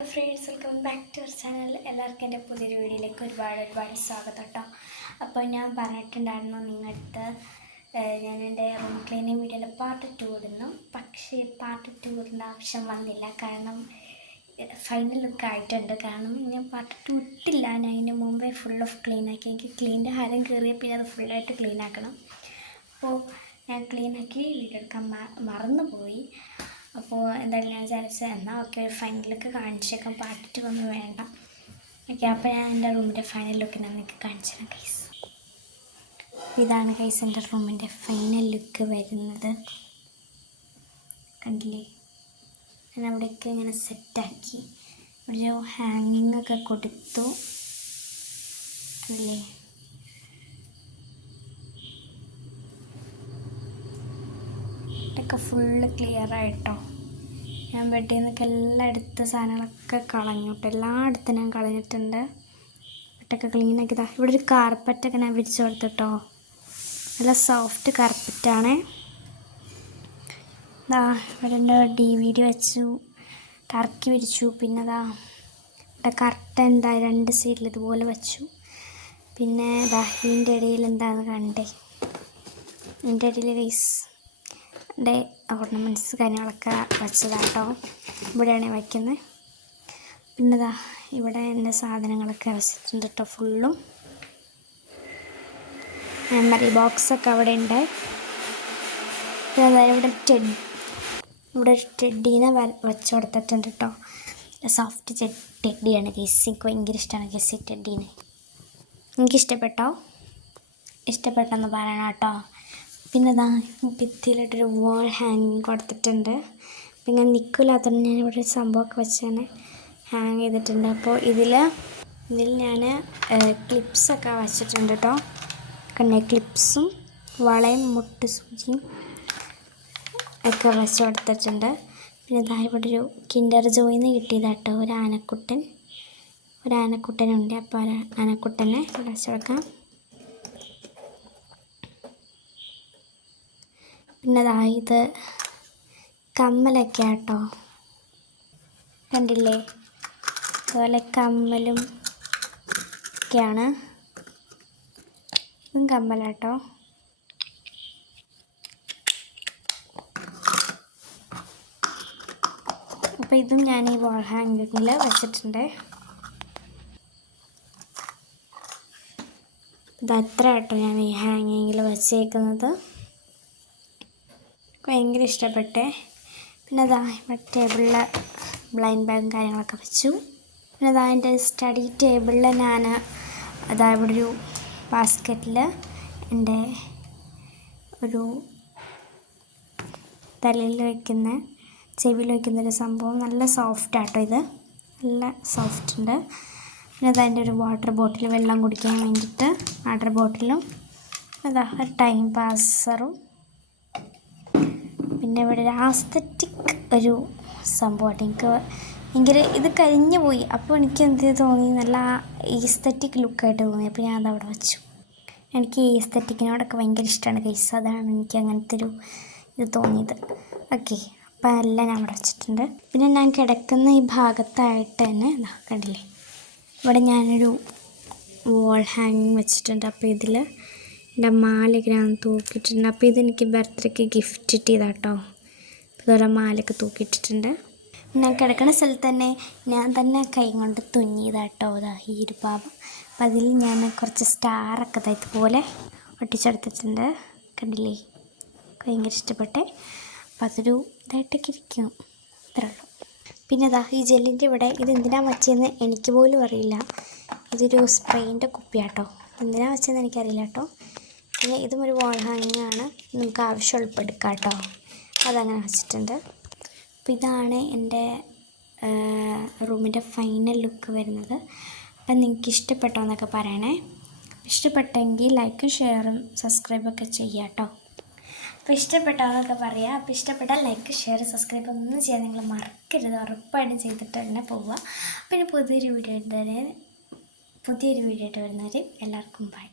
Friends, welcome back to our channel. എല്ലാവർക്കും എൻ്റെ പുതിയൊരു വീഡിയോയിലേക്ക് ഒരുപാട് സ്വാഗതം കേട്ടോ. അപ്പോൾ ഞാൻ പറഞ്ഞിട്ടുണ്ടായിരുന്നു നിങ്ങളടുത്ത് ഞാൻ എൻ്റെ റൂം ക്ലീനിങ് വീഡിയോയുടെ പാർട്ട് 2 ഇടുന്നു. പക്ഷേ പാർട്ട് 2 ഇടേണ്ട ആവശ്യം വന്നില്ല, കാരണം ഫൈനൽ ലുക്ക് ആയിട്ടുണ്ട്. കാരണം ഞാൻ പാർട്ട് 2 ഇട്ടില്ല, ഞാൻ അതിന് മുമ്പേ ഫുൾ ഓഫ് ക്ലീൻ ആക്കി. എനിക്ക് ക്ലീൻ്റെ ഹരം കയറിയ പിന്നെ അത് ഫുള്ളായിട്ട് ക്ലീൻ ആക്കണം. അപ്പോൾ ഞാൻ ക്ലീനാക്കി വീഡിയോ എടുക്കാൻ മറന്നുപോയി. അപ്പോൾ എന്തായാലും ഞാൻ വിചാരിച്ചത് എന്നാൽ ഓക്കെ ഫൈനൽ ലുക്ക് കാണിച്ചേക്കാം, പാർട്ട് 2 ഒന്നും വേണ്ട. ഓക്കെ, അപ്പോൾ ഞാൻ എൻ്റെ റൂമിൻ്റെ ഫൈനൽ ലുക്ക് ഞാൻ നിങ്ങൾക്ക് കാണിച്ചു തരാം ഗൈസ്. ഇതാണ് ഗൈസ് എൻ്റെ റൂമിൻ്റെ ഫൈനൽ ലുക്ക് വരുന്നത്. കണ്ടില്ലേ, ഞാൻ അവിടെയൊക്കെ ഇങ്ങനെ സെറ്റാക്കി ഒരു ഹാങ്ങിങ് ഒക്കെ കൊടുത്തു. കണ്ടില്ലേ, ഇതൊക്കെ ഫുള്ള് ക്ലിയർ ആയിട്ടോ. ഞാൻ ബെഡിൽ നിന്നൊക്കെ എല്ലാം എടുത്ത സാധനങ്ങളൊക്കെ കളഞ്ഞു കേട്ടോ, എല്ലായിടത്തും ഞാൻ കളഞ്ഞിട്ടുണ്ട്. ബെഡൊക്കെ ക്ലീൻ ആക്കിയതാ. ഇവിടെ ഒരു കാർപ്പറ്റൊക്കെ ഞാൻ വിരിച്ചു കൊടുത്തിട്ടോ, നല്ല സോഫ്റ്റ് കാർപ്പറ്റാണ്. ഇതാ ഇവിടെ എൻ്റെ DVD വെച്ചു, ടർക്കി വിരിച്ചു. പിന്നെ ഇതാ ഇവിടെ കർട്ടൻ എന്താ 2 സൈഡിൽ ഇതുപോലെ വെച്ചു. പിന്നെ ഇതാ ഇതിൻ്റെ ഇടയിൽ എന്താണെന്ന് കണ്ടേ, ഇതിൻ്റെ ഇടയിൽ ഗൈസ് എൻ്റെ ഓർണമെൻറ്റ്സ് കാര്യങ്ങളൊക്കെ വെച്ചതാട്ടോ. ഇവിടെയാണ് വയ്ക്കുന്നത്. പിന്നെ ഇതാ ഇവിടെ എൻ്റെ സാധനങ്ങളൊക്കെ വെച്ചിട്ടുണ്ട് കേട്ടോ ഫുള്ളും. മെമ്മറി ബോക്സൊക്കെ അവിടെ ഉണ്ട്. പിന്നെ ഇവിടെ ഒരു ടെഡീനെ വെച്ച് കൊടുത്തിട്ടുണ്ട് കേട്ടോ. സോഫ്റ്റ് ടെഡിയാണ് ഗൈസ്, എനിക്ക് ഭയങ്കര ഇഷ്ടമാണ് ഗൈസ് ഈ ടെഡീനെ. എനിക്കിഷ്ടപ്പെട്ടോ? ഇഷ്ടപ്പെട്ടെന്ന് പറയണം കേട്ടോ. പിന്നെ ഇതാ ഭിത്തിയിലായിട്ടൊരു വാൾ ഹാങ്ങിങ് കൊടുത്തിട്ടുണ്ട്. പിന്നെ നിൽക്കില്ലാത്തതുകൊണ്ട് ഞാൻ ഇവിടെ ഒരു സംഭവമൊക്കെ വെച്ച് തന്നെ ഹാങ് ചെയ്തിട്ടുണ്ട്. അപ്പോൾ ഇതിൽ ഞാൻ ക്ലിപ്സൊക്കെ വെച്ചിട്ടുണ്ട് കേട്ടോ. കണ്ണേ ക്ലിപ്സും വളയും മുട്ട് സൂചിയും ഒക്കെ വെച്ച് കൊടുത്തിട്ടുണ്ട്. പിന്നെ ഇതാ ഇവിടെ ഒരു കിൻഡർ ജോയിന്ന് കിട്ടിയതാട്ടോ, ഒരു ആനക്കുട്ടനുണ്ട്. അപ്പോൾ ആനക്കുട്ടനെ ഇവിടെ വെച്ച് കൊടുക്കാം. പിന്നെ ഇത് കമ്മലൊക്കെ ആട്ടോ, കണ്ടില്ലേ, അതുപോലെ കമ്മലും ഒക്കെയാണ്. ഇതും കമ്മലാട്ടോ. അപ്പോൾ ഇതും ഞാൻ ഈ വാൾ ഹാങ്ങിങ്ങിൽ വെച്ചിട്ടുണ്ട്. ഇതത്ര കേട്ടോ ഞാൻ ഈ ഹാങ്ങിങ്ങിൽ വെച്ചേക്കുന്നത്. ഭയങ്കര ഇഷ്ടപ്പെട്ടെ. പിന്നെ അതാ ഇവിടെ ടേബിളിൽ ബ്ലൈൻഡ് ബാഗും കാര്യങ്ങളൊക്കെ വെച്ചു. പിന്നെ അതാ എൻ്റെ സ്റ്റഡി ടേബിളിൽ ഞാൻ അതാ ഇവിടെ ഒരു ബാസ്ക്കറ്റിൽ എൻ്റെ ഒരു തലയിൽ വയ്ക്കുന്ന ചെവിയിൽ വയ്ക്കുന്നൊരു സംഭവം, നല്ല സോഫ്റ്റാട്ടോ ഇത്, നല്ല സോഫ്റ്റ് ഉണ്ട്. പിന്നെ അതാ എൻ്റെ ഒരു വാട്ടർ ബോട്ടിൽ, വെള്ളം കുടിക്കാൻ വേണ്ടിയിട്ട് വാട്ടർ ബോട്ടിലും. അതാ ഒരു ടൈം പാസറും. പിന്നെ ഇവിടെ ഒരു ആസ്തറ്റിക് ഒരു സംഭവമായിട്ട് എനിക്ക് ഭയങ്കര ഇത് കരിഞ്ഞു പോയി. അപ്പോൾ എനിക്ക് എന്ത് തോന്നി, നല്ല ഈസ്തറ്റിക് ലുക്കായിട്ട് തോന്നി. അപ്പോൾ ഞാൻ അതവിടെ വെച്ചു. എനിക്ക് ഈ ഈസ്തറ്റിക്കിനോടൊക്കെ ഭയങ്കര ഇഷ്ടമാണ് ഗൈസ്, അതാണ് എനിക്ക് അങ്ങനത്തെ ഒരു ഇത് തോന്നിയത്. ഓക്കെ, അപ്പോൾ എല്ലാം ഞാൻ അവിടെ വെച്ചിട്ടുണ്ട്. പിന്നെ ഞാൻ കിടക്കുന്ന ഈ ഭാഗത്തായിട്ട് തന്നെ കണ്ടില്ലേ, ഇവിടെ ഞാനൊരു വാൾ ഹാങ്ങിങ് വെച്ചിട്ടുണ്ട്. അപ്പോൾ ഇതിൽ എൻ്റെ മാലയൊക്കെ ഞാൻ തൂക്കിയിട്ടുണ്ട്. അപ്പോൾ ഇതെനിക്ക് ബർത്ത്ഡേക്ക് ഗിഫ്റ്റ് കിട്ടിയതാട്ടോ. ഇതുപോലെ മാലയൊക്കെ തൂക്കിയിട്ടിട്ടുണ്ട്. ഞാൻ കിടക്കുന്ന സ്ഥലത്ത് തന്നെ ഞാൻ തന്നെ കൈ കൊണ്ട് തുന്നിയതാട്ടോ ഈ ഒരു പാപം. അപ്പം അതിൽ ഞാൻ കുറച്ച് സ്റ്റാറൊക്കെ ഇതുപോലെ ഒട്ടിച്ചെടുത്തിട്ടുണ്ട്. കണ്ടില്ലേ, ഭയങ്കര ഇഷ്ടപ്പെട്ടെ. അപ്പം അതൊരു ഇതായിട്ടൊക്കെ ഇരിക്കും, ഇത്രേ ഉള്ളൂ. പിന്നെ ഈ ജെല്ലിൻ്റെ ഇവിടെ ഇതെന്തിനാണ് വെച്ചതെന്ന് എനിക്ക് പോലും അറിയില്ല. ഇതൊരു സ്പ്രേയിൻ്റെ കുപ്പിയാട്ടോ, എന്തിനാണ് വെച്ചതെന്ന് എനിക്കറിയില്ല കേട്ടോ. പിന്നെ ഇതും ഒരു വാൾ ഹാങ്ങിങ് ആണ്, നമുക്ക് ആവശ്യമുള്ളപ്പോൾ എടുക്കാം കേട്ടോ. അതങ്ങനെ വെച്ചിട്ടുണ്ട്. അപ്പോൾ ഇതാണ് എൻ്റെ റൂമിൻ്റെ ഫൈനൽ ലുക്ക് വരുന്നത്. അപ്പം നിങ്ങൾക്ക് ഇഷ്ടപ്പെട്ടോ എന്നൊക്കെ പറയണേ. ഇഷ്ടപ്പെട്ടെങ്കിൽ ലൈക്കും ഷെയറും സബ്സ്ക്രൈബൊക്കെ ചെയ്യാം കേട്ടോ. അപ്പോൾ ഇഷ്ടപ്പെട്ടോ എന്നൊക്കെ പറയാം. അപ്പോൾ ഇഷ്ടപ്പെട്ടാൽ ലൈക്ക് ഷെയർ സബ്സ്ക്രൈബ് ഒന്നും ചെയ്യാൻ നിങ്ങൾ മറക്കരുത്, ഉറപ്പായിട്ടും ചെയ്തിട്ട് തന്നെ പോവുക. പിന്നെ പുതിയൊരു വീഡിയോ ആയിട്ട് വരുന്നവരെ എല്ലാവർക്കും ബൈ.